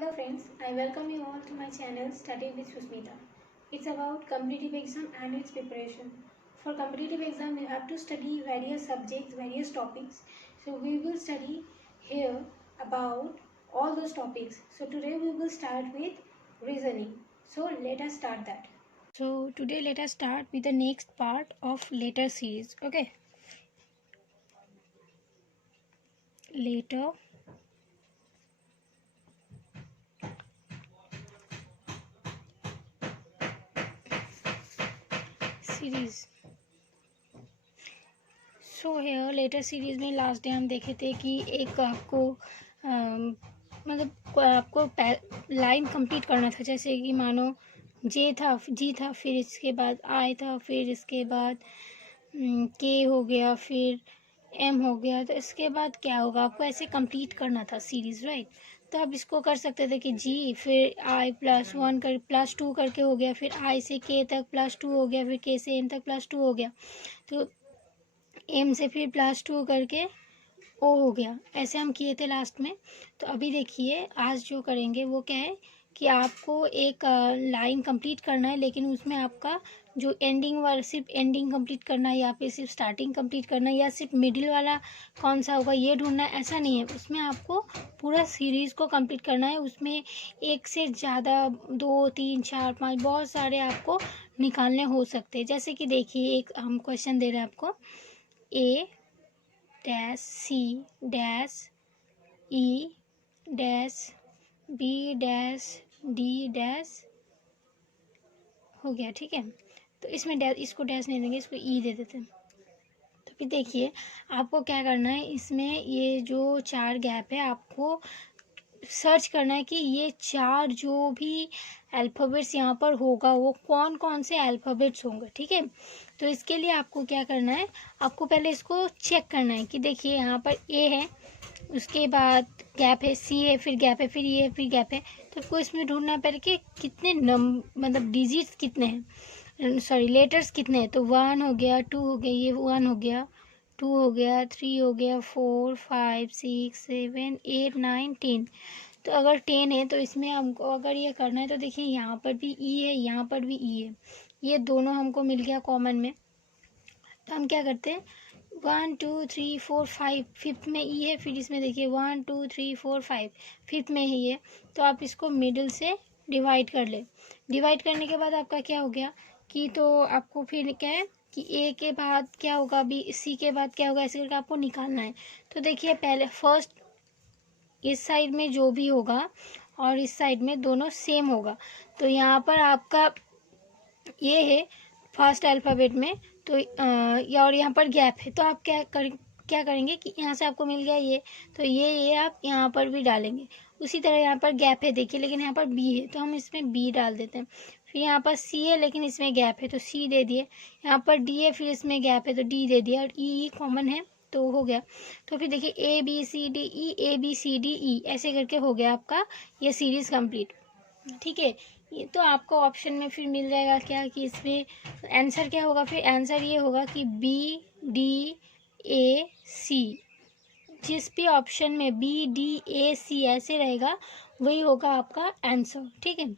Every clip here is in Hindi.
Hello friends, I welcome you all to my channel Study with Susmita. It's about competitive exam and its preparation. For competitive exam, you have to study various subjects, various topics. So we will study here about all those topics. So today we will start with reasoning. So let us start that. So today let us start with the next part of letter series. Okay. Letter series. So here letter series में लास्ट डे हम देखे थे कि एक आपको मतलब आपको लाइन कंप्लीट करना था। जैसे कि मानो जे था, जी था, फिर इसके बाद आई था, फिर इसके बाद के हो गया, फिर एम हो गया। तो इसके बाद क्या होगा, आपको ऐसे कंप्लीट करना था सीरीज़, राइट। तो आप इसको कर सकते थे कि जी फिर आई +1 कर +2 करके हो गया, फिर आई से के तक +2 हो गया, फिर के से एम तक +2 हो गया, तो एम से फिर +2 करके ओ हो गया। ऐसे हम किए थे लास्ट में। तो अभी देखिए आज जो करेंगे वो क्या है कि आपको एक लाइन कंप्लीट करना है, लेकिन उसमें आपका जो एंडिंग वाला सिर्फ एंडिंग कंप्लीट करना है या फिर सिर्फ स्टार्टिंग कंप्लीट करना है या सिर्फ मिडिल वाला कौन सा होगा ये ढूंढना है, ऐसा नहीं है। उसमें आपको पूरा सीरीज़ को कंप्लीट करना है। उसमें एक से ज़्यादा 2 3 4 5 बहुत सारे आपको निकालने हो सकते हैं। जैसे कि देखिए एक हम क्वेश्चन दे रहे हैं आपको, A dash C dash E dash B dash D dash हो गया, ठीक है। तो इसमें डैश, इसको डैश नहीं देंगे, इसको ई दे देते हैं। तो फिर देखिए आपको क्या करना है, इसमें ये जो 4 गैप है आपको सर्च करना है कि ये 4 जो भी अल्फ़ाबेट्स यहाँ पर होगा वो कौन कौन से अल्फ़ाबेट्स होंगे, ठीक है। तो इसके लिए आपको क्या करना है, आपको पहले इसको चेक करना है कि देखिए यहाँ पर ए है, उसके बाद गैप है, सी है, फिर गैप है, फिर ये है, फिर गैप है। तो आपको इसमें ढूंढना है पहले कि कितने मतलब डिजिट्स कितने हैं, सॉरी लेटर्स कितने हैं। तो 1 हो गया, 2 हो गया, ये 1 हो गया, 2 हो गया, 3 हो गया, 4 5 6 7 8 9 10। तो अगर 10 है तो इसमें हमको अगर ये करना है तो देखिए यहाँ पर भी ई है, यहाँ पर भी ई है, ये दोनों हमको मिल गया कॉमन में। तो हम क्या करते हैं, 1 2 3 4 5, फिफ्थ में ई है, फिर इसमें देखिए 1 2 3 4 5, फिफ्थ में ही है। तो आप इसको मिडिल से डिवाइड कर ले। डिवाइड करने के बाद आपका क्या हो गया कि तो आपको फिर क्या है कि ए के बाद क्या होगा, बी सी के बाद क्या होगा, ऐसे करके आपको निकालना है। तो देखिए पहले फर्स्ट इस साइड में जो भी होगा और इस साइड में दोनों सेम होगा। तो यहाँ पर आपका ये है फर्स्ट अल्फ़ाबेट में, तो और यहाँ पर गैप है। तो आप क्या करेंगे कि यहाँ से आपको मिल गया ये, तो ये आप यहाँ पर भी डालेंगे। उसी तरह यहाँ पर गैप है देखिए, लेकिन यहाँ पर बी है तो हम इसमें बी डाल देते हैं। फिर यहाँ पर सी है लेकिन इसमें गैप है तो सी दे दिए। यहाँ पर डी है, फिर इसमें गैप है तो डी दे दिया, और ई कॉमन है तो हो गया। तो फिर देखिए A B C D E, A B C D E, ऐसे करके हो गया आपका ये सीरीज़ कंप्लीट, ठीक है। ये तो आपको ऑप्शन में फिर मिल जाएगा क्या कि इसमें आंसर क्या होगा, फिर आंसर ये होगा कि बी डी ए सी। जिस भी ऑप्शन में बी डी ए सी ऐसे रहेगा वही होगा आपका आंसर, ठीक है।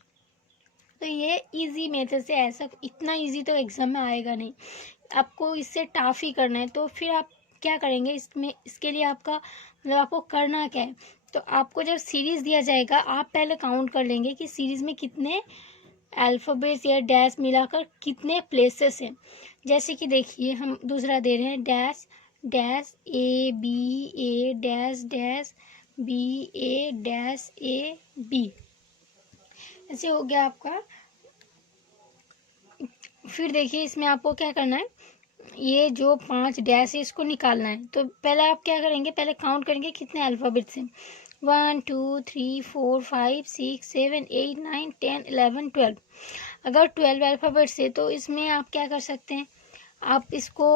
तो ये इजी मेथड से, ऐसा इतना इजी तो एग्जाम में आएगा नहीं, आपको इससे टफ ही करना है। तो फिर आप क्या करेंगे इसमें, इसके लिए आपका मतलब आपको करना क्या है, तो आपको जब सीरीज़ दिया जाएगा आप पहले काउंट कर लेंगे कि सीरीज़ में कितने अल्फ़ाबेट्स या डैश मिलाकर कितने प्लेसेस हैं। जैसे कि देखिए हम दूसरा दे रहे हैं, dash dash A dash dash B A dash A B, ऐसे हो गया आपका। फिर देखिए इसमें आपको क्या करना है, ये जो 5 डैश है इसको निकालना है। तो पहले आप क्या करेंगे, पहले काउंट करेंगे कितने अल्फ़ाबेट्स हैं, 1 2 3 4 5 6 7 8 9 10 11 12। अगर 12 अल्फ़ाबेट्स है तो इसमें आप क्या कर सकते हैं, आप इसको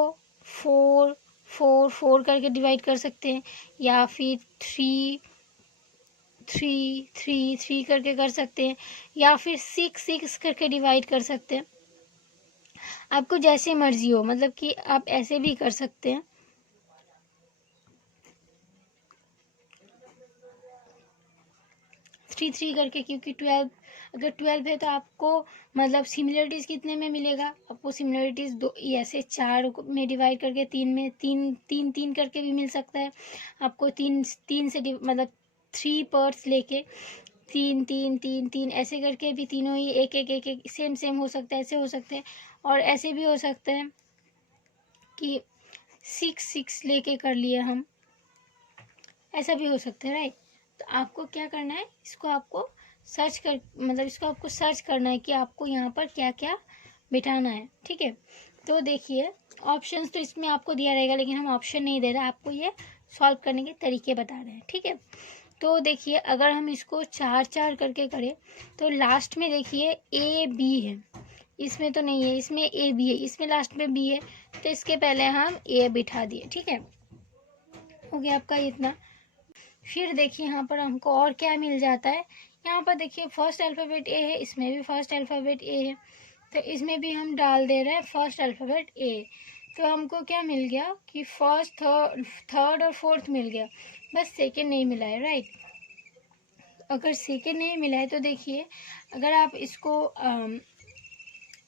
4 4 4 करके डिवाइड कर सकते हैं, या फिर 3 3 3 3 करके कर सकते हैं, या फिर 6 6 करके डिवाइड कर सकते हैं। आपको जैसे मर्जी हो, मतलब कि आप ऐसे भी कर सकते हैं। 3 3 करके, क्योंकि 12 अगर 12 है तो आपको मतलब सिमिलरिटीज़ कितने में मिलेगा, आपको सिमिलरिटीज़ दो ऐसे 4 में डिवाइड करके 3 में 3 3 3 करके भी मिल सकता है आपको, 3 3 से मतलब 3 पार्ट्स लेके 3 3 3 3 ऐसे करके भी तीनों ही एक एक एक एक सेम सेम हो सकता है, ऐसे हो सकते हैं। और ऐसे भी हो सकता है कि 6 6 लेके कर लिए हम, ऐसा भी हो सकता है, राइट। तो आपको क्या करना है, इसको आपको सर्च कर मतलब इसको आपको सर्च करना है कि आपको यहाँ पर क्या क्या बिठाना है, ठीक है। तो देखिए ऑप्शंस तो इसमें आपको दिया रहेगा, लेकिन हम ऑप्शन नहीं दे रहे, आपको ये सॉल्व करने के तरीके बता रहे हैं, ठीक है। तो देखिए अगर हम इसको 4 4 करके करें तो लास्ट में देखिए ए बी है, इसमें तो नहीं है, इसमें ए बी है, इसमें लास्ट में बी है, तो इसके पहले हम ए बिठा दिए, ठीक है। हो गया आपका इतना। फिर देखिए यहाँ पर हमको और क्या मिल जाता है, यहाँ पर देखिए फर्स्ट अल्फ़ाबेट ए है, इसमें भी फर्स्ट अल्फ़ाबेट ए है, तो इसमें भी हम डाल दे रहे हैं फर्स्ट अल्फ़ाबेट ए। तो हमको क्या मिल गया कि फर्स्ट थर्ड और फोर्थ मिल गया, बस सेकंड नहीं मिला है, राइट। अगर सेकंड नहीं मिला है तो देखिए अगर आप इसको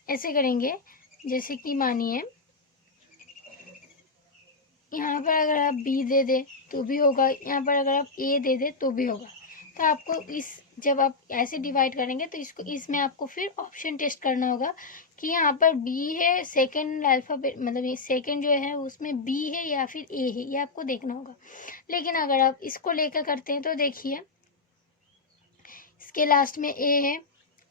ऐसे करेंगे, जैसे कि मानिए यहाँ पर अगर आप बी दे दे तो भी होगा, यहाँ पर अगर आप ए दे दे तो भी होगा। तो आपको इस जब आप ऐसे डिवाइड करेंगे तो इसको इसमें आपको फिर ऑप्शन टेस्ट करना होगा कि यहाँ पर बी है, सेकंड अल्फ़ाबेट मतलब ये सेकंड जो है उसमें बी है या फिर ए है, ये आपको देखना होगा। लेकिन अगर आप इसको लेकर करते हैं तो देखिए इसके लास्ट में ए है,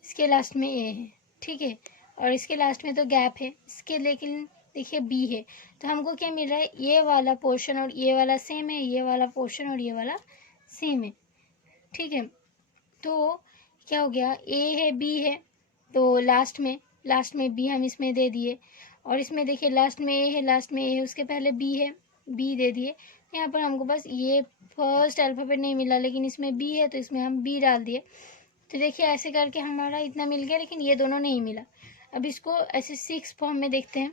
इसके लास्ट में ए है, ठीक है, और इसके लास्ट में तो गैप है, इसके लेकिन देखिए बी है। तो हमको क्या मिल रहा है, ये वाला पोर्शन और ये वाला सेम है, ये वाला पोर्शन और ये वाला सेम है, ठीक है। तो क्या हो गया, ए है बी है, तो लास्ट में बी हम इसमें दे दिए, और इसमें देखिए लास्ट में ए है, लास्ट में ए है, उसके पहले बी है, बी दे दिए। यहाँ पर हमको बस ये फर्स्ट अल्फ़ाबेट नहीं मिला, लेकिन इसमें बी है तो इसमें हम बी डाल दिए। तो देखिए ऐसे करके हमारा इतना मिल गया, लेकिन ये दोनों नहीं मिला। अब इसको ऐसे 6 फॉर्म में देखते हैं।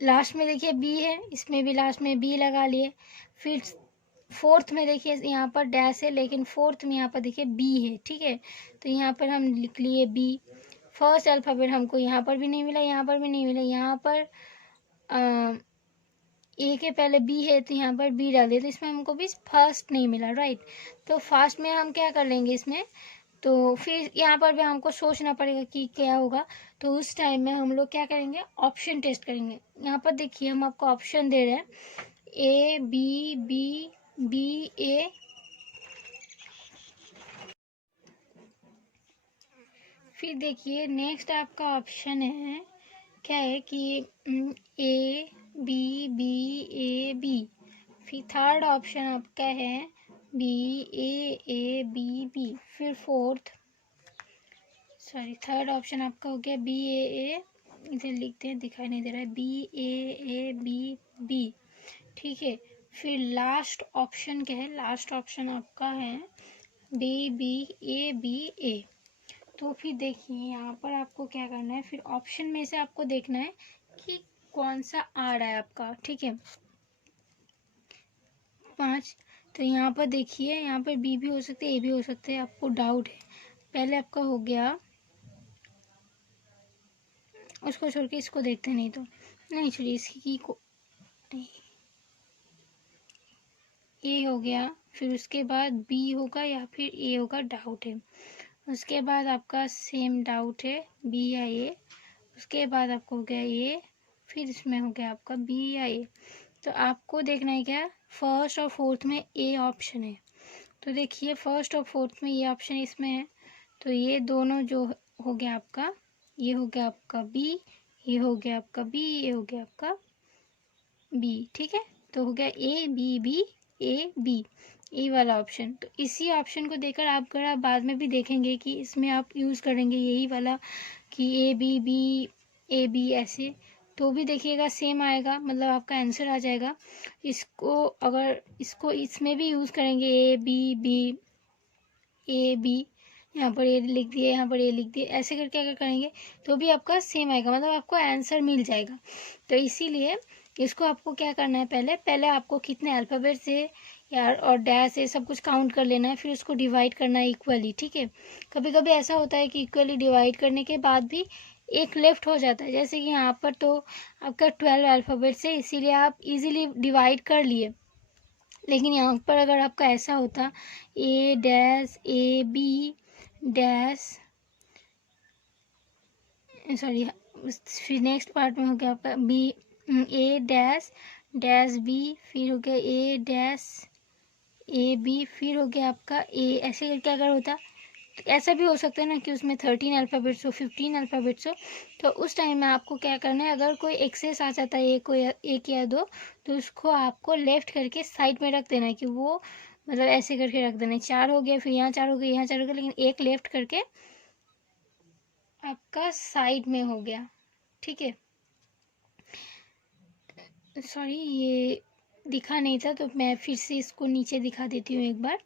लास्ट में देखिए बी है, इसमें भी लास्ट में बी लगा लिए। फिर फोर्थ में देखिए यहाँ पर डैश है, लेकिन फोर्थ में यहाँ पर देखिए बी है, ठीक है, तो यहाँ पर हम लिख लिए बी। फर्स्ट अल्फ़ाबेट हमको यहाँ पर भी नहीं मिला, यहाँ पर भी नहीं मिला, यहाँ पर ए के पहले बी है तो यहाँ पर बी डाल दिया, तो इसमें हमको भी फर्स्ट नहीं मिला, राइट। तो फर्स्ट में हम क्या कर लेंगे इसमें, तो फिर यहाँ पर भी हमको सोचना पड़ेगा कि क्या होगा। तो उस टाइम में हम लोग क्या करेंगे, ऑप्शन टेस्ट करेंगे। यहाँ पर देखिए हम आपको ऑप्शन दे रहे हैं A B B B A, फिर देखिए नेक्स्ट आपका ऑप्शन है क्या है कि A B B A B. फिर थर्ड ऑप्शन आपका है बी ए बी बी। फिर थर्ड ऑप्शन आपका हो गया बी ए, इधर लिखते हैं दिखाई नहीं दे रहा है, बी ए बी बी, ठीक है। फिर लास्ट ऑप्शन क्या है, लास्ट ऑप्शन आपका है बी बी ए। तो फिर देखिए यहाँ पर आपको क्या करना है, फिर ऑप्शन में से आपको देखना है कि कौन सा आ रहा है आपका, ठीक है। 5, तो यहाँ पर देखिए यहाँ पर बी भी हो सकते हैं, ए भी हो सकते हैं, आपको डाउट है। पहले आपका हो गया, उसको छोड़ के इसको देखते नहीं तो नहीं, छोड़िए इसकी को नहीं, ए हो गया, फिर उसके बाद बी होगा या फिर ए होगा, डाउट है। उसके बाद आपका सेम डाउट है बी या ए, उसके बाद आपको हो गया ए, फिर इसमें हो गया आपका बी या ए। तो आपको देखना है क्या, फर्स्ट और फोर्थ में ए ऑप्शन है, तो देखिए फर्स्ट और फोर्थ में ये ऑप्शन इसमें है, तो ये दोनों जो हो गया आपका, ये हो गया आपका बी, ये हो गया आपका बी, ये हो गया आपका बी, ठीक है। तो हो गया A B B A B, A वाला ऑप्शन। तो इसी ऑप्शन को देकर आप अगर आप बाद में भी देखेंगे कि इसमें आप यूज़ करेंगे यही वाला कि ए बी ऐसे, तो भी देखिएगा सेम आएगा, मतलब आपका आंसर आ जाएगा। इसको अगर इसको इसमें भी यूज़ करेंगे ए बी यहाँ पर ए लिख दिए, यहाँ पर ए लिख दिए, ऐसे करके अगर करेंगे तो भी आपका सेम आएगा, मतलब आपको आंसर मिल जाएगा। तो इसीलिए इसको आपको क्या करना है, पहले आपको कितने अल्फ़ाबेट से यार और डैश ये सब कुछ काउंट कर लेना है, फिर उसको डिवाइड करना है इक्वली, ठीक है। कभी कभी ऐसा होता है कि इक्वली डिवाइड करने के बाद भी एक लेफ्ट हो जाता है, जैसे कि यहाँ पर तो आपका 12 अल्फ़ाबेट्स है, इसीलिए आप इजीली डिवाइड कर लिए। लेकिन यहाँ पर अगर आपका ऐसा होता A dash A B dash, sorry फिर नेक्स्ट पार्ट में हो गया आपका B A dash dash B, फिर हो गया ए डैश ए बी, फिर हो गया आपका ए, ऐसे करके अगर होता तो ऐसा भी हो सकता है ना कि उसमें 13 अल्फ़ाबेट्स हो, 15 अल्फ़ाबेट्स हो, तो उस टाइम में आपको क्या करना है, अगर कोई एक्सेस आ जाता है एक या दो, तो उसको आपको लेफ्ट करके साइड में रख देना है, कि वो मतलब ऐसे करके रख देना है। 4 हो गया, फिर यहाँ 4 हो गया, यहाँ 4 हो गया, लेकिन एक लेफ्ट करके आपका साइड में हो गया, ठीक है। सॉरी ये दिखा नहीं था, तो मैं फिर से इसको नीचे दिखा देती हूँ एक बार।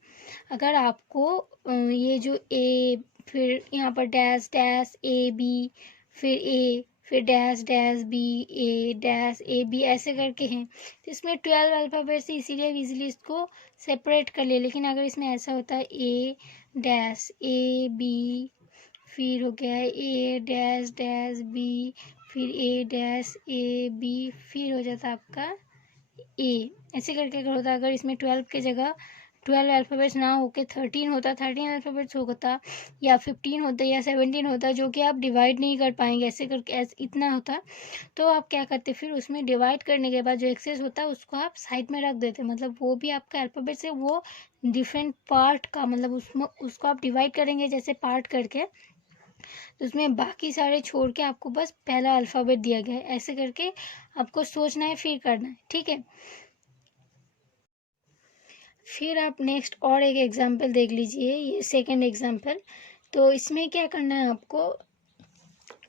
अगर आपको ये जो ए, फिर यहाँ पर डैश डैश ए बी, फिर dash dash B A dash A B ऐसे करके हैं, तो इसमें 12 अल्फ़ाबेट्स है, इसीलिए इजीली इसको सेपरेट कर लिए। लेकिन अगर इसमें ऐसा होता है ए डैश ए बी, फिर हो गया है ए डैश डैश बी, फिर ए डैश ए बी, फिर हो जाता आपका ए, ऐसे करके अगर होता, अगर इसमें 12 के जगह 12 अल्फ़ाबेट्स ना होके 13 होता, 13 अल्फ़ाबेट्स होता, या 15 होता, या 17 होता, जो कि आप डिवाइड नहीं कर पाएंगे, ऐसे करके ऐसे इतना होता, तो आप क्या करते, फिर उसमें डिवाइड करने के बाद जो एक्सेस होता है उसको आप साइड में रख देते, मतलब वो भी आपका अल्फ़ाबेट्स है, वो डिफरेंट पार्ट का, मतलब उसमें उसको आप डिवाइड करेंगे जैसे पार्ट करके, तो उसमें बाकी सारे छोड़ के आपको बस पहला अल्फ़ाबेट दिया गया है, ऐसे करके आपको सोचना है, फिर करना है, ठीक है। फिर आप नेक्स्ट और एक एग्जाम्पल देख लीजिए, ये सेकंड एग्जाम्पल। तो इसमें क्या करना है आपको,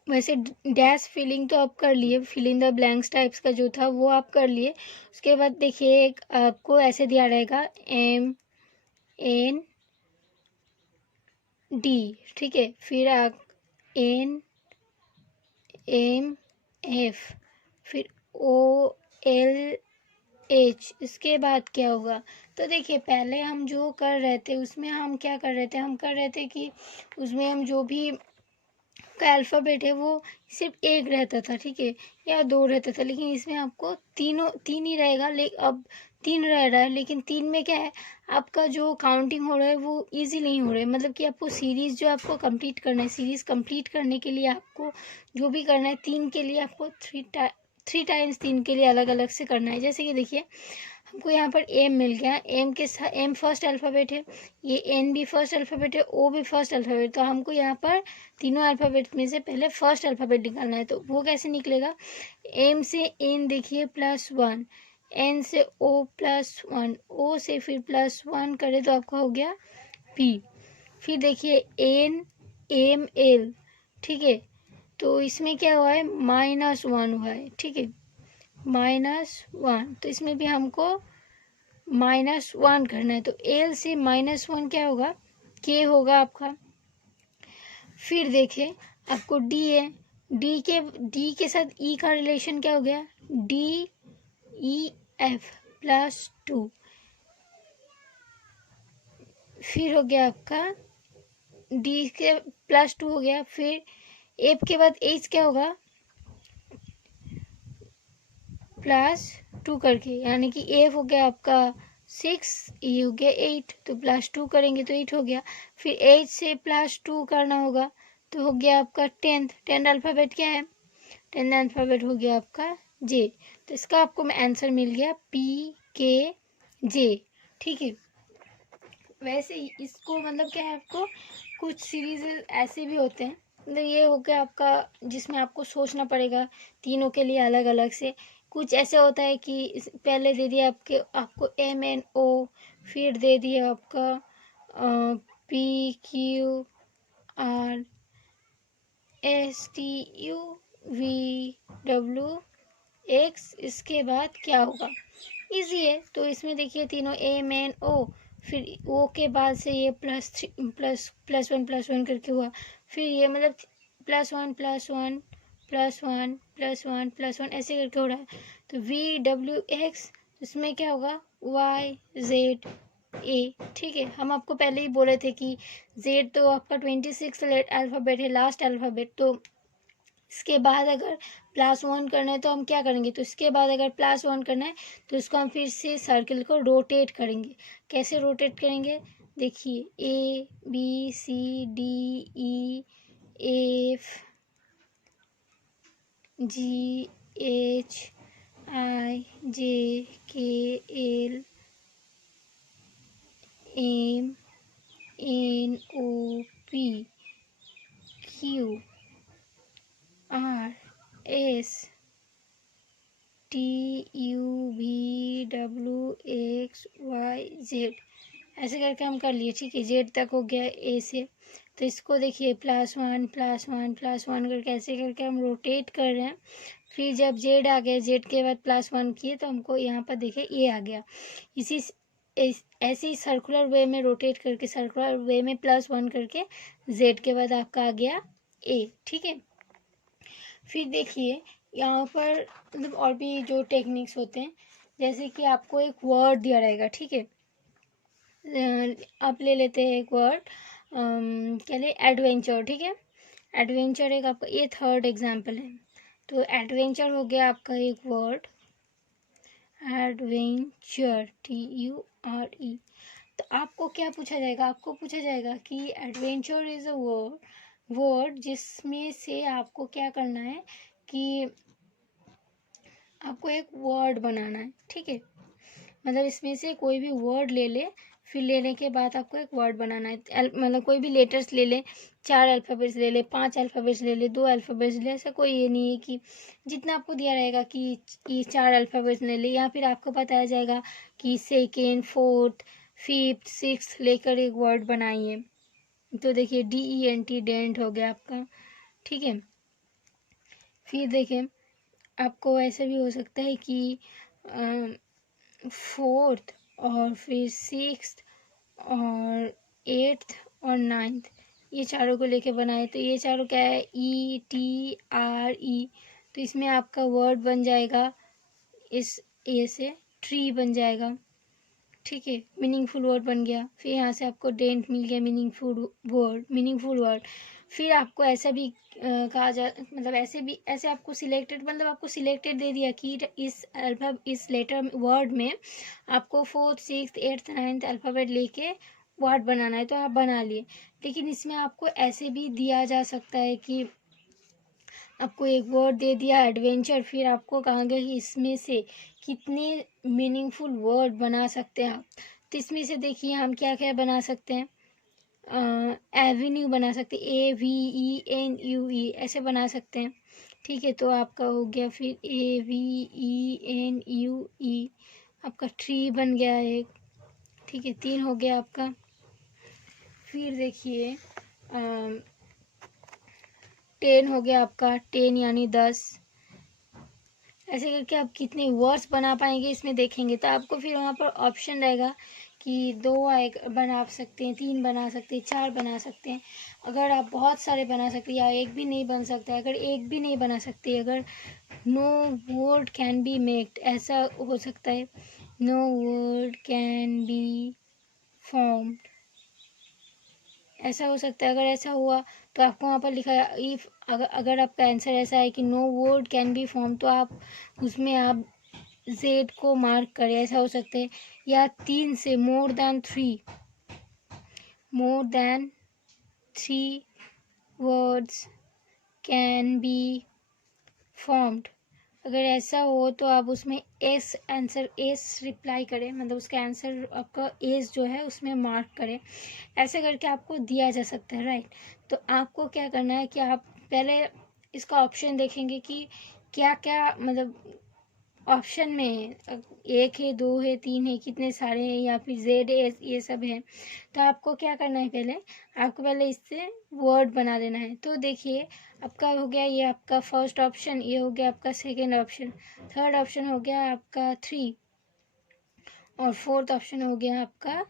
वैसे डैश फिलिंग तो आप कर लिए, फिलिंग द ब्लैंक्स टाइप्स का जो था वो आप कर लिए। उसके बाद देखिए एक आपको ऐसे दिया रहेगा एम एन डी, ठीक है, फिर आप एन एम एफ, फिर ओ एल एच, इसके बाद क्या होगा, तो देखिए पहले हम जो कर रहे थे उसमें हम क्या कर रहे थे, हम कर रहे थे कि उसमें हम जो भी का अल्फ़ाबेट है वो सिर्फ एक रहता था, ठीक है, या दो रहता था, लेकिन इसमें आपको तीन ही रहेगा। अब 3 रह रहा है, लेकिन 3 में क्या है, आपका जो काउंटिंग हो रहा है वो इजी नहीं हो रहा है, मतलब कि आपको सीरीज़ जो आपको कंप्लीट करना है, सीरीज़ कंप्लीट करने के लिए आपको जो भी करना है 3 के लिए आपको 3 टाइम्स 3 के लिए अलग अलग से करना है। जैसे कि देखिए हमको यहाँ पर एम मिल गया, एम के साथ एम फर्स्ट अल्फ़ाबेट है, ये एन भी फर्स्ट अल्फ़ाबेट है, ओ भी फर्स्ट अल्फ़ाबेट, तो हमको यहाँ पर तीनों अल्फ़ाबेट में से पहले फर्स्ट अल्फ़ाबेट निकालना है। तो वो कैसे निकलेगा, एम से एन देखिए +1, एन से ओ +1, ओ से फिर +1 करे तो आपका हो गया पी, फिर देखिए एन एम एल, ठीक है, तो इसमें क्या हुआ है -1 हुआ है, ठीक है, -1, तो इसमें भी हमको -1 करना है, तो एल से -1 क्या होगा, के होगा आपका। फिर देखिए आपको डी है, डी के साथ ई का रिलेशन क्या हो गया, डी ई एफ +2, फिर हो गया आपका डी के +2 हो गया, फिर एफ के बाद एच क्या होगा, +2 करके, यानी कि एफ हो गया आपका 6, ये हो गया 8, तो +2 करेंगे तो 8 हो गया, फिर एच से +2 करना होगा, तो हो गया आपका 10th अल्फ़ाबेट क्या है, 10th अल्फ़ाबेट हो गया आपका जे, तो इसका आपको आंसर मिल गया PKJ, ठीक है। वैसे ही इसको मतलब क्या है, आपको कुछ सीरीज ऐसे भी होते हैं, मतलब ये हो गया आपका जिसमें आपको सोचना पड़ेगा तीनों के लिए अलग अलग से। कुछ ऐसे होता है कि पहले दे दिया आपको MNO, फिर दे दिया आपका PQRSTUVWX, इसके बाद क्या होगा, इजी है। तो इसमें देखिए तीनों MNO, फिर ओ के बाद से ये +1 करके हुआ, फिर ये मतलब +1 ऐसे करके हो रहा है, तो VWX इसमें क्या होगा वाई जेड ए। ठीक है, हम आपको पहले ही बोले थे कि जेड तो आपका 26 अल्फ़ाबेट है, लास्ट अल्फ़ाबेट। तो इसके बाद अगर +1 करना है तो हम क्या करेंगे, तो इसके बाद अगर +1 करना है तो इसको हम फिर से सर्किल को रोटेट करेंगे। कैसे रोटेट करेंगे, देखिए ABCDEF GHIJKLMNOPQRSTUVWXYZ, ऐसे करके हम कर लिए। ठीक है, जेड तक हो गया ए से। तो इसको देखिए +1 +1 +1 करके ऐसे करके हम रोटेट कर रहे हैं। फिर जब जेड आ गया, जेड के बाद +1 किए तो हमको यहाँ पर देखिए ए आ गया। ऐसे ही सर्कुलर वे में रोटेट करके, सर्कुलर वे में +1 करके जेड के बाद आपका आ गया ए। ठीक है, फिर देखिए यहाँ पर मतलब और भी जो टेक्निक्स होते हैं, जैसे कि आपको एक वर्ड दिया रहेगा। ठीक है, आप ले लेते हैं एक वर्ड, क्या ले, एडवेंचर। ठीक है, एडवेंचर एक आपका, ये थर्ड एग्जाम्पल है। तो एडवेंचर हो गया आपका एक वर्ड, एडवेंचर TURE। तो आपको क्या पूछा जाएगा, आपको पूछा जाएगा कि एडवेंचर इज अ वर्ड जिसमें से आपको क्या करना है कि आपको एक वर्ड बनाना है। ठीक है, मतलब इसमें से कोई भी वर्ड ले ले, फिर लेने के बाद आपको एक वर्ड बनाना है। मतलब कोई भी लेटर्स ले ले, 4 अल्फ़ाबेट्स ले ले, 5 अल्फ़ाबेट्स ले ले, 2 अल्फ़ाबेट्स ले ले, ऐसा कोई ये नहीं है कि जितना आपको दिया रहेगा कि ये 4 अल्फ़ाबेट्स ले ले, या फिर आपको बताया जाएगा कि सेकेंड, फोर्थ, फिफ्थ, सिक्स्थ लेकर एक वर्ड बनाइए। तो देखिए DENT, डेंट हो गया आपका। ठीक है, फिर देखिए आपको ऐसा भी हो सकता है कि फोर्थ और फिर सिक्स्थ और एट्थ और नाइन्थ, ये चारों को लेके बनाए। तो ये चारों क्या है, ETRE। तो इसमें आपका वर्ड बन जाएगा, इस ए से ट्री बन जाएगा। ठीक है, मीनिंगफुल वर्ड बन गया। फिर यहाँ से आपको डेंट मिल गया, मीनिंगफुल वर्ड। फिर आपको ऐसा भी कहा जा, मतलब ऐसे आपको सिलेक्टेड, मतलब आपको सिलेक्टेड दे दिया कि इस लेटर वर्ड में आपको fourth, sixth, eighth, ninth alphabet लेके वर्ड बनाना है, तो आप बना लिए। लेकिन इसमें आपको ऐसे भी दिया जा सकता है कि आपको एक वर्ड दे दिया एडवेंचर, फिर आपको कहेंगे कि इसमें से कितने मीनिंगफुल वर्ड बना सकते हैं आप। तो इसमें से देखिए हम क्या क्या बना सकते हैं, एवेन्यू बना सकते हैं, AVENUE ऐसे बना सकते हैं। ठीक है, तो आपका हो गया फिर AVENUE, आपका ट्री बन गया एक। ठीक है, 3 हो गया आपका। फिर देखिए 10 हो गया आपका, 10 यानी 10। ऐसे करके आप कितने वर्ड्स बना पाएंगे इसमें देखेंगे। तो आपको फिर वहाँ पर ऑप्शन रहेगा कि 2 बना सकते हैं, 3 बना सकते हैं, 4 बना सकते हैं। अगर आप बहुत सारे बना सकते हैं या एक भी नहीं बन सकता है, अगर एक भी नहीं बना सकते, अगर no word can be maked, ऐसा हो सकता है, no word can be formed, ऐसा हो सकता है। अगर ऐसा हुआ तो आपको वहाँ पर लिखा है इफ़, अगर आपका आंसर ऐसा है कि no word can be form, तो आप उसमें आप जेड को मार्क करें, ऐसा हो सकता है। या 3 से more than three words can be formed, अगर ऐसा हो तो आप उसमें एस रिप्लाई करें, मतलब उसका आंसर आपका एस जो है उसमें मार्क करें। ऐसे करके आपको दिया जा सकता है, राइट। तो आपको क्या करना है कि आप पहले इसका ऑप्शन देखेंगे कि क्या क्या, मतलब ऑप्शन में एक है, 2 है, 3 है, कितने सारे हैं, या फिर जेड है, ये सब है। तो आपको क्या करना है, आपको पहले इससे वर्ड बना लेना है। तो देखिए आपका हो गया ये आपका फर्स्ट ऑप्शन, ये हो गया आपका सेकेंड ऑप्शन, थर्ड ऑप्शन हो गया आपका 3 और फोर्थ ऑप्शन हो गया आपका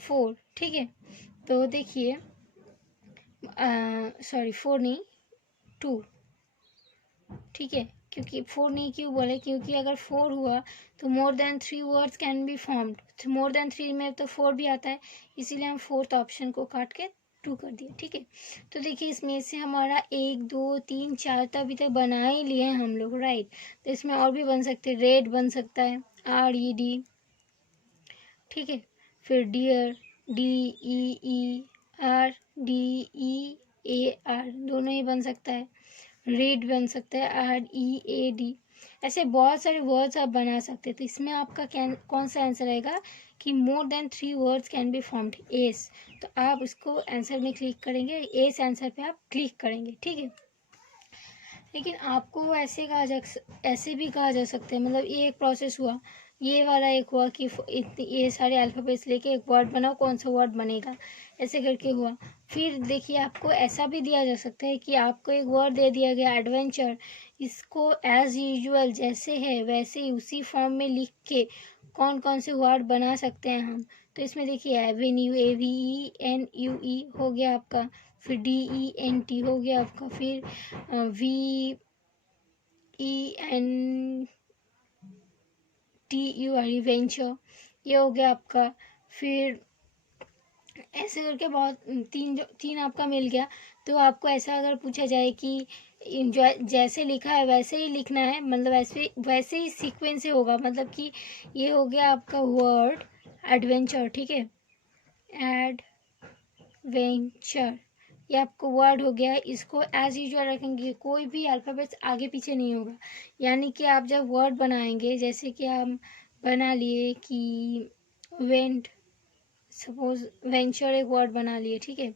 4। ठीक है, तो देखिए सॉरी 4 नहीं, 2। ठीक है, क्योंकि 4 नहीं क्यों बोले, क्योंकि अगर 4 हुआ तो more than 3 words can be formed, more than 3 में तो 4 भी आता है, इसीलिए हम 4th ऑप्शन को काट के 2 कर दिए। ठीक है, तो देखिए इसमें से हमारा 1 2 3 4 तो अभी तक बना ही लिए हैं हम लोग, राइट। तो इसमें और भी बन सकते हैं, रेड बन सकता है, RED, ठीक है। फिर डियर, DEER, दोनों ही बन सकता है। रीड बन सकता है, READ। ऐसे बहुत सारे वर्ड्स आप बना सकते हैं। तो इसमें आपका कौन सा आंसर आएगा कि more than 3 words can be formed, S. तो आप इसको आंसर में क्लिक करेंगे, एस आंसर पे आप क्लिक करेंगे, ठीक है। लेकिन आपको ऐसे भी कहा जा सकता है, मतलब ये एक प्रोसेस हुआ, ये वाला एक हुआ कि ये सारे अल्फ़ाबेट्स लेके एक वर्ड बनाओ, कौन सा वर्ड बनेगा, ऐसे करके हुआ। फिर देखिए आपको ऐसा भी दिया जा सकता है कि आपको एक वर्ड दे दिया गया एडवेंचर, इसको एज यूजुअल जैसे है वैसे ही उसी फॉर्म में लिख के कौन कौन से वर्ड बना सकते हैं हम। तो इसमें देखिए एवेन्यू, AVENUE हो गया आपका, फिर DENT हो गया आपका, फिर VENTURE वेंचर, ये हो गया आपका। फिर ऐसे करके बहुत तीन आपका मिल गया। तो आपको ऐसा अगर पूछा जाए कि जैसे लिखा है वैसे ही लिखना है, मतलब वैसे ही सीक्वेंस से होगा, मतलब कि ये हो गया आपका वर्ड एडवेंचर, ठीक है, एडवेंचर, ये आपको वर्ड हो गया। इसको एज यूजुअल रखेंगे, कोई भी अल्फ़ाबेट्स आगे पीछे नहीं होगा। यानी कि आप जब वर्ड बनाएंगे, जैसे कि हम बना लिए कि सपोज वेंचर एक वर्ड बना लिए, ठीक है,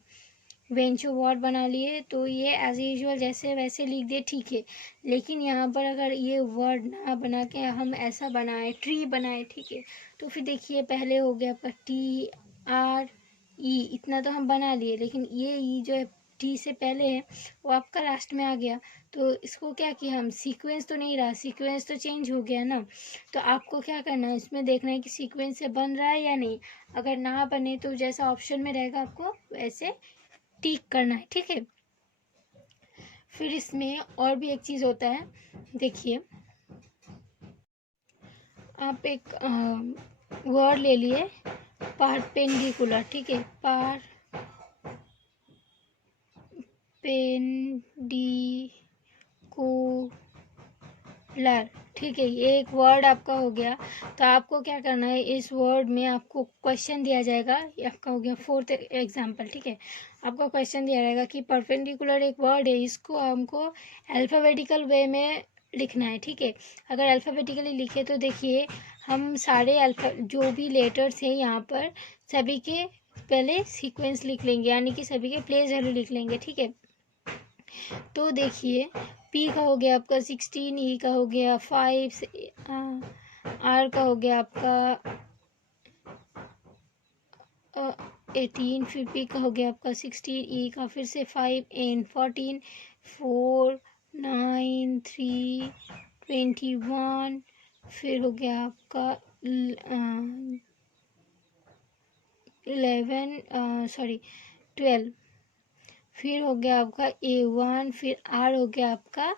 वेंचर वर्ड बना लिए, तो ये एज यूजुअल जैसे वैसे लिख दिए, ठीक है। लेकिन यहाँ पर अगर ये वर्ड ना बना के हम ऐसा बनाए, ट्री बनाए, ठीक है, तो फिर देखिए पहले हो गया आपका TRE, इतना तो हम बना लिए, लेकिन ये ई जो है टी से पहले है वो आपका लास्ट में आ गया। तो इसको क्या किया हम, सीक्वेंस तो नहीं रहा, सीक्वेंस तो चेंज हो गया ना। तो आपको क्या करना है, इसमें देखना है कि सीक्वेंस से बन रहा है या नहीं। अगर ना बने तो जैसा ऑप्शन में रहेगा आपको वैसे टिक करना है, ठीक है। फिर इसमें और भी एक चीज़ होता है, देखिए आप एक वर्ड ले लिए परपेंडिकुलर, ठीक है, परपेंडिकुलर, ठीक है, ये एक वर्ड आपका हो गया। तो आपको क्या करना है, इस वर्ड में आपको क्वेश्चन दिया जाएगा, ये आपका हो गया 4th एग्जाम्पल, ठीक है। आपको क्वेश्चन दिया जाएगा कि परपेंडिकुलर एक वर्ड है, इसको हमको अल्फ़ाबेटिकल वे में लिखना है, ठीक है। अगर अल्फ़ाबेटिकली लिखे तो देखिए हम सारे जो भी लेटर्स हैं यहाँ पर सभी के पहले सीक्वेंस लिख लेंगे, यानी कि सभी के प्लेस वैल्यू लिख लेंगे, ठीक है। तो देखिए P का हो गया आपका 16, E का हो गया 5, R का हो गया आपका 18, फिर P का हो गया आपका 16, E का फिर से 5, N 14, 4, 9, 3, 21, फिर हो गया आपका 12, फिर हो गया आपका A1, फिर R हो गया आपका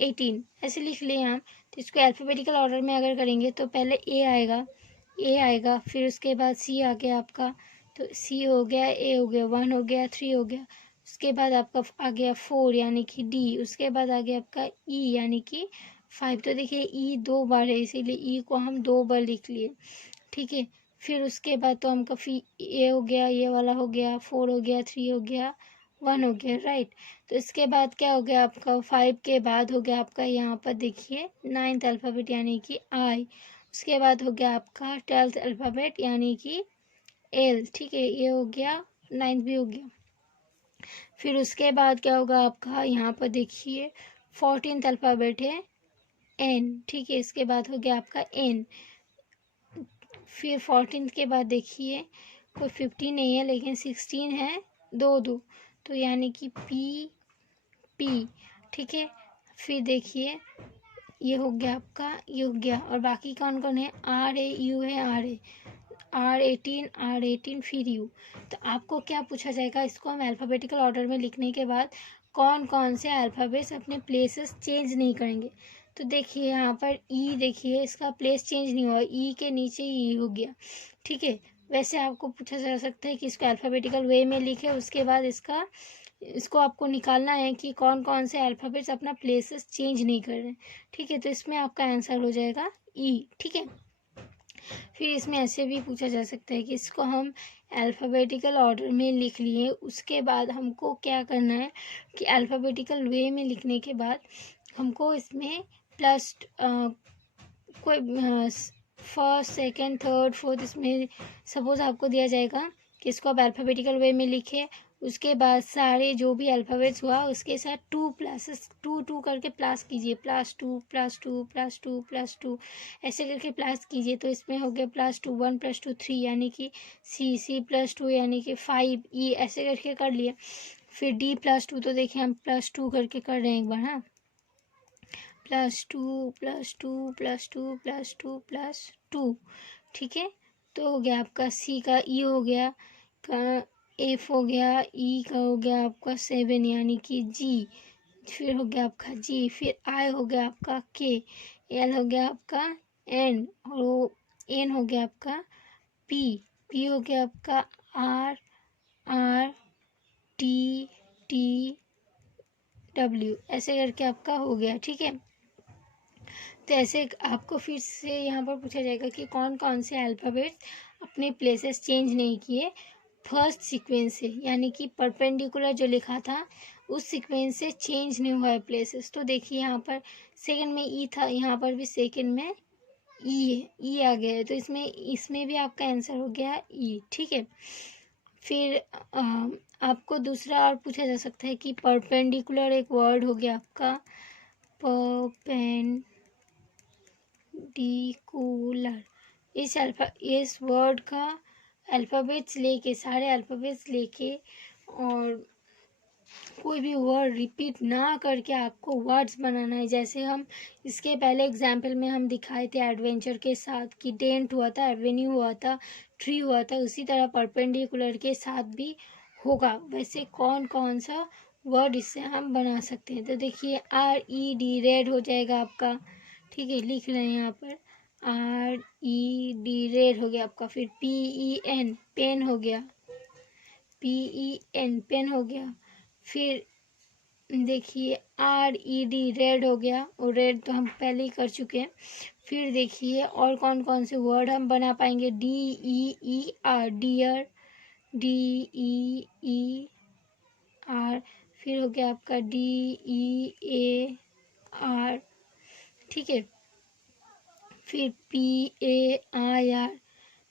18, ऐसे लिख लिए हम। तो इसको अल्फ़ाबेटिकल ऑर्डर में अगर करेंगे तो पहले A आएगा, फिर उसके बाद C आ गया आपका, तो C हो गया, A हो गया, 1 हो गया, 3 हो गया, उसके बाद आपका आ गया 4 यानी कि D, उसके बाद आ गया आपका E यानी कि 5। तो देखिए E 2 बार है, इसीलिए E को हम 2 बार लिख लिए, ठीक है। फिर उसके बाद तो हमका फिर A हो गया, ये वाला हो गया, 4 हो गया, 3 हो गया, 1 हो गया, राइट। तो इसके बाद क्या हो गया आपका 5 के बाद हो गया आपका यहाँ पर देखिए 9th अल्फ़ाबेट यानी कि I, उसके बाद हो गया आपका 12th अल्फ़ाबेट यानी कि L, ठीक है, ये हो गया, 9th भी हो गया। फिर उसके बाद क्या होगा आपका यहाँ पर देखिए 14th अल्फ़ाबेट है N, ठीक है, इसके बाद हो गया आपका N। फिर 14th के बाद देखिए कोई 15 नहीं है लेकिन 16 है, 2, तो यानी कि P, ठीक है। फिर देखिए ये हो गया आपका, ये हो गया, और बाकी कौन कौन है, RAU है, R18, फिर U। तो आपको क्या पूछा जाएगा, इसको हम अल्फ़ाबेटिकल ऑर्डर में लिखने के बाद कौन कौन से अल्फ़ाबेट्स अपने प्लेसेस चेंज नहीं करेंगे। तो देखिए यहाँ पर ई, देखिए इसका प्लेस चेंज नहीं हुआ, ई के नीचे ई हो गया, ठीक है। वैसे आपको पूछा जा सकता है कि इसको अल्फ़ाबेटिकल वे में लिखे, उसके बाद इसको आपको निकालना है कि कौन कौन से अल्फ़ाबेट्स अपना प्लेसेस चेंज नहीं कर रहे हैं, ठीक है। तो इसमें आपका आंसर हो जाएगा ई, ठीक है। फिर इसमें ऐसे भी पूछा जा सकता है कि इसको हम अल्फ़ाबेटिकल ऑर्डर में लिख लिए, उसके बाद हमको क्या करना है कि अल्फ़ाबेटिकल वे में लिखने के बाद हमको इसमें प्लस कोई फर्स्ट सेकंड थर्ड फोर्थ, इसमें सपोज़ आपको दिया जाएगा कि इसको आप अल्फ़ाबेटिकल वे में लिखे, उसके बाद सारे जो भी अल्फ़ाबेट्स हुआ उसके साथ टू करके प्लस कीजिए, +2 ऐसे करके प्लस कीजिए। तो इसमें हो गया +2 1 +2 3 यानी कि C +2 यानी कि 5 E ऐसे करके कर लिया। फिर D +2, तो देखिए हम +2 करके कर रहे हैं एक बार, हाँ, +2 ठीक है। तो हो गया आपका C का E हो गया, का F हो गया, E का हो गया आपका 7 यानी कि G, फिर हो गया आपका G, फिर I हो गया आपका K, L हो गया आपका N, और N हो गया आपका P, P हो गया आपका R T W, ऐसे करके आपका हो गया, ठीक है। तो ऐसे आपको फिर से यहाँ पर पूछा जाएगा कि कौन कौन से अल्फ़ाबेट्स अपने प्लेसेस चेंज नहीं किए फर्स्ट सीक्वेंस से, यानी कि परपेंडिकुलर जो लिखा था उस सीक्वेंस से चेंज नहीं हुआ है प्लेसेस। तो देखिए यहाँ पर सेकंड में ई था, यहाँ पर भी सेकंड में ई है, ई आ गया है, तो इसमें भी आपका आंसर हो गया ई, ठीक है। फिर आपको दूसरा और पूछा जा सकता है कि परपेंडिकुलर एक वर्ड हो गया आपका परपेंडिकुलर, इस वर्ड का अल्फ़ाबेट्स लेके, सारे अल्फ़ाबेट्स लेके और कोई भी वर्ड रिपीट ना करके आपको वर्ड्स बनाना है। जैसे हम इसके पहले एग्जाम्पल में हम दिखाए थे एडवेंचर के साथ कि डेंट हुआ था, एवेन्यू हुआ था, ट्री हुआ था, उसी तरह परपेंडिकुलर के साथ भी होगा। वैसे कौन कौन सा वर्ड इससे हम बना सकते हैं, तो देखिए RED रेड हो जाएगा आपका, ठीक है, लिख रहे हैं यहाँ पर RED रेड हो गया आपका। फिर PEN पेन हो गया, PEN पेन हो गया। फिर देखिए RED रेड हो गया, और रेड तो हम पहले ही कर चुके हैं। फिर देखिए और कौन कौन से वर्ड हम बना पाएंगे, DEER डियर, DEER, फिर हो गया आपका DEAR, ठीक है। फिर PAIR,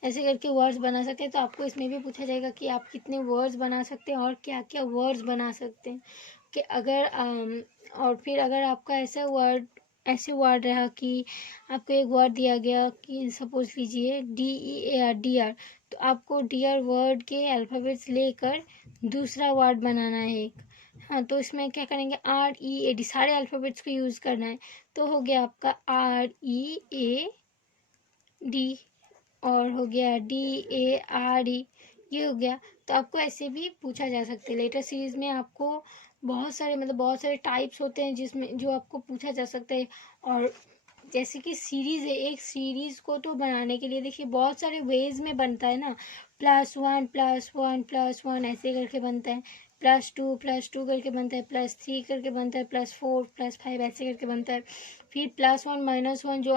ऐसे करके वर्ड्स बना सकते हैं। तो आपको इसमें भी पूछा जाएगा कि आप कितने वर्ड्स बना सकते हैं और क्या क्या वर्ड्स बना सकते हैं, कि अगर और फिर अगर आपका ऐसे वर्ड रहा कि आपको एक वर्ड दिया गया कि सपोज लीजिए DEAR डियर, तो आपको डियर वर्ड के अल्फ़ाबेट्स लेकर दूसरा वर्ड बनाना है एक, हाँ। तो इसमें क्या करेंगे READ, सारे अल्फ़ाबेट्स को यूज़ करना है। तो हो गया आपका READ, और हो गया DARE, ये हो गया। तो आपको ऐसे भी पूछा जा सकता है। लेटर सीरीज़ में आपको बहुत सारे टाइप्स होते हैं जिसमें जो आपको पूछा जा सकता है। और जैसे कि सीरीज़ है, एक सीरीज़ को तो बनाने के लिए देखिए बहुत सारे वेज में बनता है ना, +1 ऐसे करके बनता है, +2 करके बनता है, +3 करके बनता है, +4 +5 ऐसे करके बनता है। फिर +1 -1 जो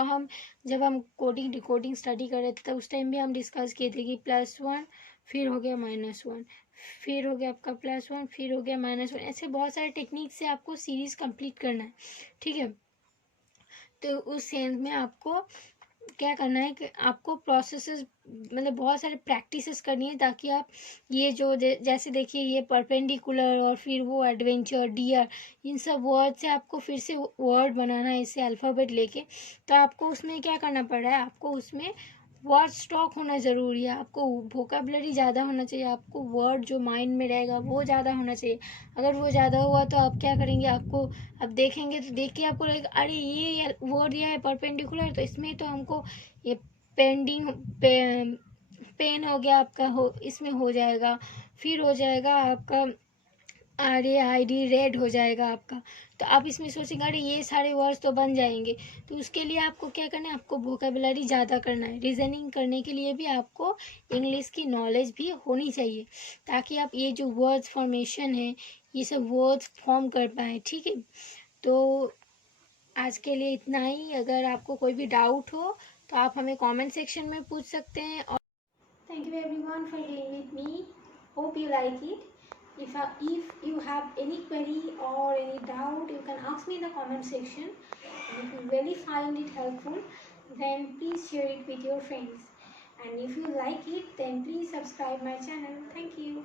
जब हम कोडिंग डिकोडिंग स्टडी कर रहे थे तब उस टाइम भी हम डिस्कस किए थे कि +1 फिर हो गया -1, फिर हो गया आपका +1 फिर हो गया -1, ऐसे बहुत सारे टेक्निक से आपको सीरीज़ कंप्लीट करना है, ठीक है। तो उस सेंस में आपको क्या करना है कि आपको प्रोसेसेस बहुत सारे प्रैक्टिसेस करनी है, ताकि आप ये जो जैसे देखिए ये परपेंडिकुलर और फिर वो एडवेंचर, डियर, इन सब वर्ड से आपको फिर से वर्ड बनाना है इससे अल्फ़ाबेट लेके। तो आपको उसमें क्या करना पड़ रहा है, आपको उसमें वर्ड स्टॉक होना ज़रूरी है, आपको वोकेबलरी ज़्यादा होना चाहिए, आपको वर्ड जो माइंड में रहेगा वो ज़्यादा होना चाहिए। अगर वो ज़्यादा हुआ तो आप क्या करेंगे, आपको अब देखेंगे तो देख के आपको लगेगा अरे ये वर्ड दिया है परपेंडिकुलर, तो इसमें तो हमको ये पेन हो गया आपका, इसमें हो जाएगा। फिर हो जाएगा आपका RAID रेड हो जाएगा आपका। तो आप इसमें सोचेंगे अरे ये सारे वर्ड्स तो बन जाएंगे, तो उसके लिए आपको क्या करना है, आपको वोकेबुलरी ज़्यादा करना है। रीजनिंग करने के लिए भी आपको इंग्लिश की नॉलेज भी होनी चाहिए, ताकि आप ये जो वर्ड्स फॉर्मेशन है ये सब वर्ड्स फॉर्म कर पाएँ, ठीक है। तो आज के लिए इतना ही। अगर आपको कोई भी डाउट हो तो आप हमें कमेंट सेक्शन में पूछ सकते हैं। और thank you everyone for being with me. Hope you like it. If you have any query or any doubt, you can ask me in the comment section. And if you really find it helpful, then please share it with your friends. And if you like it, then please subscribe my channel. Thank you.